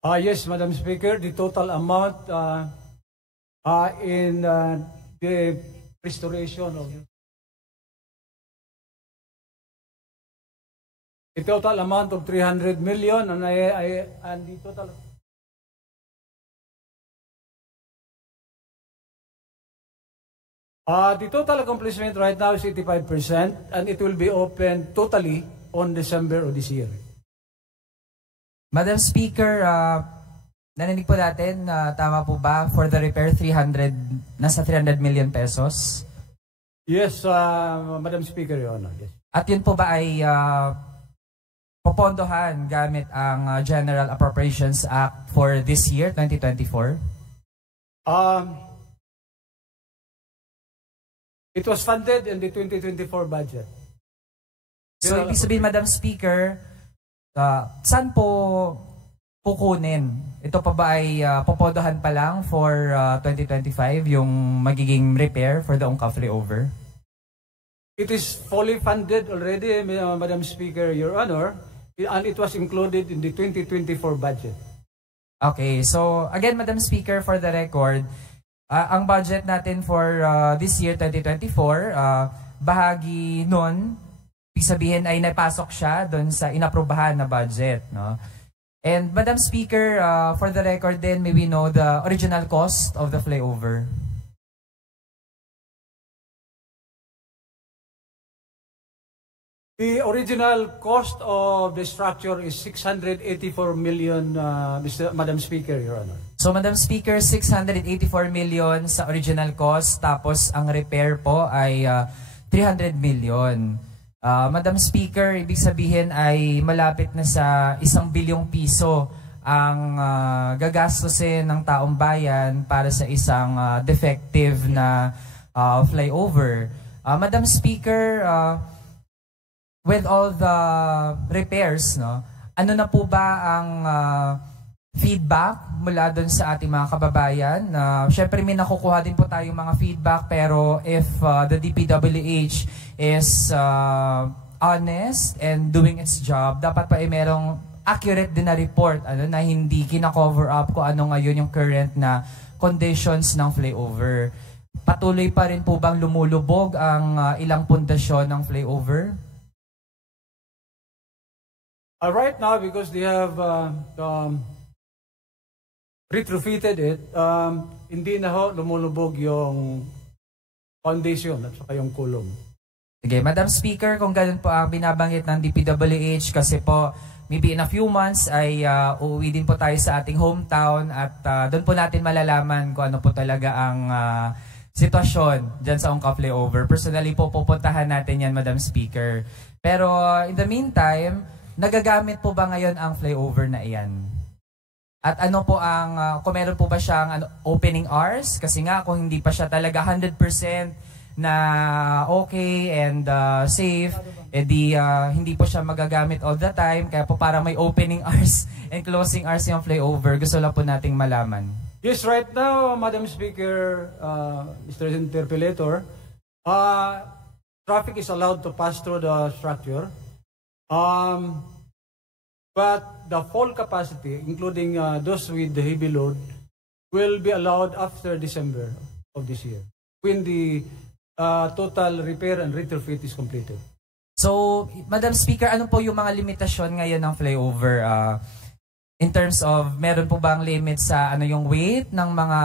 Yes, Madam Speaker, the total amount in the restoration of the total amount of 300 million and the total accomplishment right now is 85% and it will be open totally on December of this year. Madam Speaker, narinig po natin, tama po ba, for the repair, nasa 300 million pesos? Yes, Madam Speaker, Your Honor. Yes. At yun po ba ay popondohan gamit ang General Appropriations Act for this year, 2024? It was funded in the 2024 budget. So, ibig sabihin, Madam Speaker, saan po kukunin? Ito pa ba ay popondohan pa lang for 2025, yung magiging repair for the Ongka flyover? It is fully funded already, Madam Speaker, Your Honor, and it was included in the 2024 budget. Okay, so again, Madam Speaker, for the record, ang budget natin for this year, 2024, bahagi nun, ibig sabihin ay napasok siya doon sa inaprubahan na budget, no? And Madam Speaker, for the record then, may we know the original cost of the flyover? The original cost of the structure is 684 million, Madam Speaker, Your Honor. So, Madam Speaker, 684 million sa original cost, tapos ang repair po ay 300 million. Madam Speaker, ibig sabihin ay malapit na sa 1 bilyong piso ang gagastusin ng taong bayan para sa isang defective na flyover. Madam Speaker, with all the repairs, no, ano na po ba ang feedback mula doon sa ating mga kababayan? Syempre may nakukuha din po tayong mga feedback, pero if the DPWH is honest and doing its job, dapat pa ay merong accurate din na report, na hindi kina-cover up kung ano ngayon yung current na conditions ng flyover. Patuloy pa rin po bang lumulubog ang ilang pundasyon ng flyover? Right now, because they have retrofitted it, hindi na ho lumulubog yung foundation at saka yung kulong. Sige, Madam Speaker, kung ganun po ang binabanggit ng DPWH, kasi po maybe in a few months ay uuwi din po tayo sa ating hometown at doon po natin malalaman kung ano po talaga ang sitwasyon dyan sa Ongka flyover. Personally po, pupuntahan natin yan, Madam Speaker. Pero in the meantime, nagagamit po ba ngayon ang flyover na iyan? At ano po ang, kung meron po ba siyang opening hours? Kasi nga, kung hindi pa siya talaga 100% na okay and safe, edi hindi po siya magagamit all the time. Kaya po para may opening hours and closing hours yung flyover, gusto lang po nating malaman. Yes, right now, Madam Speaker, Mr. Interpellator, traffic is allowed to pass through the structure. But the full capacity, including those with the heavy load, will be allowed after December of this year, when the total repair and retrofit is completed. So, Madam Speaker, ano po yung mga limitasyon ngayon ng flyover? In terms of, meron po bang limit sa yung weight ng mga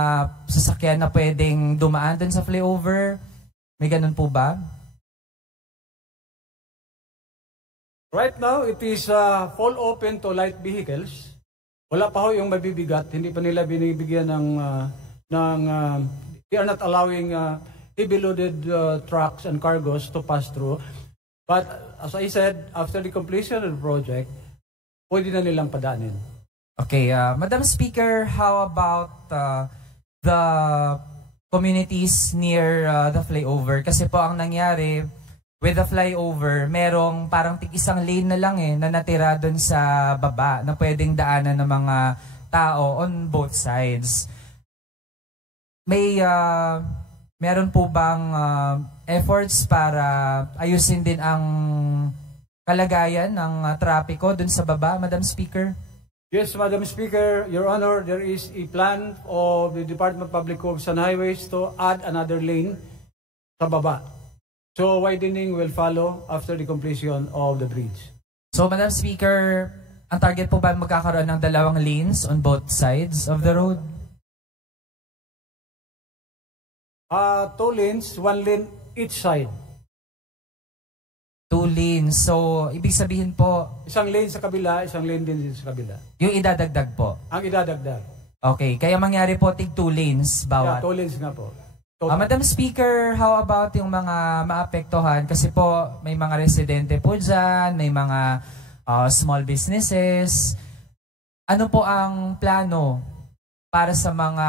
sasakyan na pwedeng dumaan dun sa flyover? May ganun po ba? Right now, it is full open to light vehicles. Wala pa ho yung mabibigat. Hindi pa nila binibigyan they are not allowing heavy loaded trucks and cargos to pass through. But as I said, after the completion of the project, pwede na nilang padaanin. Okay, Madam Speaker, how about the communities near the flyover? Kasi po ang nangyari, with the flyover, merong parang isang lane na lang na natira doon sa baba na pwedeng daanan ng mga tao on both sides. Meron po bang efforts para ayusin din ang kalagayan ng trapiko doon sa baba, Madam Speaker? Yes, Madam Speaker, Your Honor, there is a plan of the Department of Public Works and Highways to add another lane sa baba. So widening will follow after the completion of the bridge. So, Madam Speaker, ang target po ba magkakaroon ng 2 lanes on both sides of the road? 2 lanes, 1 lane each side. 2 lanes. So, ibig sabihin po, Isang lane sa kabila, isang lane din dito sa kabila. yung idadagdag po. Ang idadagdag. Okay, kaya mangyari po tig 2 lanes Yeah, bawat. 2 lanes nga po. Total. Madam Speaker, how about yung mga maapektuhan? Kasi po, may mga residente po dyan, may mga small businesses. Ano po ang plano para sa mga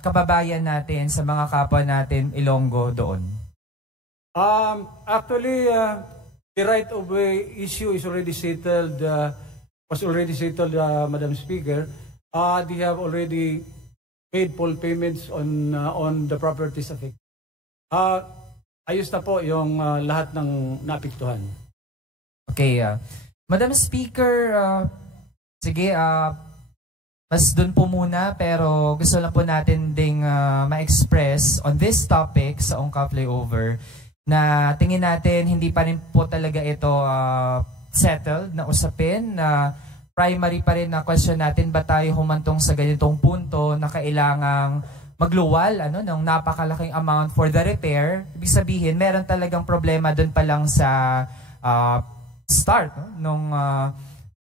kababayan natin, sa mga kapwa natin Ilonggo doon? Actually, the right of way issue is already settled, Madam Speaker. They have already made full payments on the properties affected. Ayos na po yung lahat ng naapektuhan. Okay, Madam Speaker, sige, mas dun po muna, pero gusto lang po natin ding ma-express on this topic sa Ongka Flyover na tingin natin hindi pa rin po talaga ito settled na usapin, na primary pa rin na question natin, ba tayo humantong sa ganitong punto na kailangang magluwal ng napakalaking amount for the repair. Ibig sabihin, meron talagang problema doon pa lang sa start nung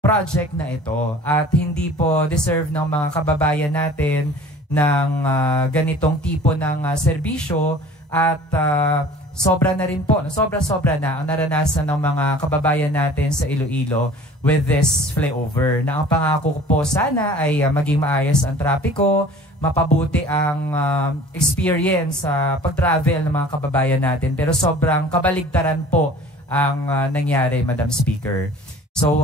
project na ito. At hindi po deserve ng mga kababayan natin ng ganitong tipo ng serbisyo. At sobra na rin po, sobra-sobra na ang naranasan ng mga kababayan natin sa Iloilo with this flyover. Na ang pangako ko po sana ay maging maayos ang trapiko, mapabuti ang experience sa pag-travel ng mga kababayan natin. Pero sobrang kabaligtaran po ang nangyari, Madam Speaker. So,